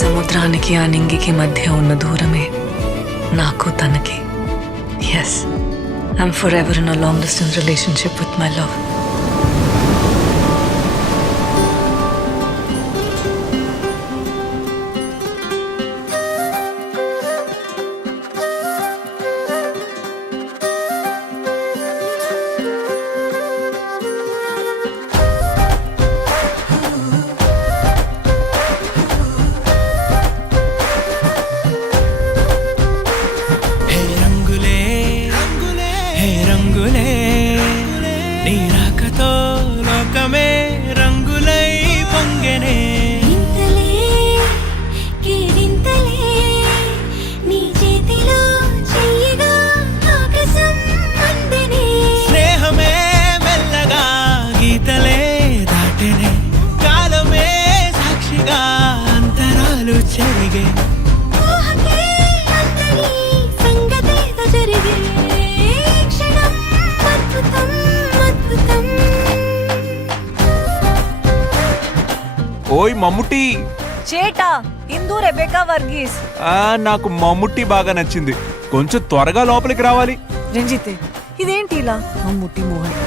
సముద్రానికి ఆ నింగికి మధ్య ఉన్న దూరమే నాకు తనకి. Yes, I'm forever in a long distance relationship with my love. నీ రాకతో లోకమే రంగులై పొంగెనే. స్నేహమే మెల్లగా గీతలే దాటెనే. కాలమే సాక్షిగా అంతరాలు చెరిగే. ఓయ్ మమ్ముట్టి. చేటా ఇందు రెబెకా వర్గీస్. నాకు మమ్ముట్టి బాగా నచ్చింది. కొంచెం త్వరగా లోపలికి రావాలి. రంజితే, ఇదేంటి ఇలా? మమ్ముట్టి మోహన్.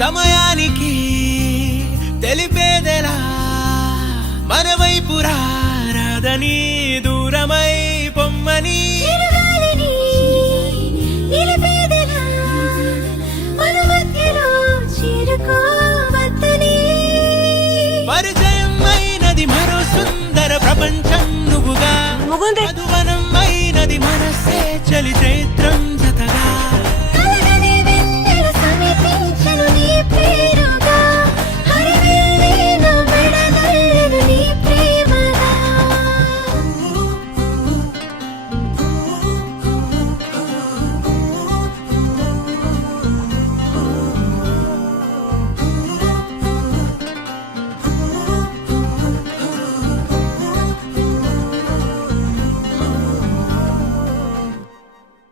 సమయానికి తెలిపేదెలా మన వైపు రాదని, దూరమై పొమ్మని. పరిచయం అయినది మరో సుందర ప్రపంచం నువ్వుగా. మధువనం అయినది మనసే చలి చైత్ర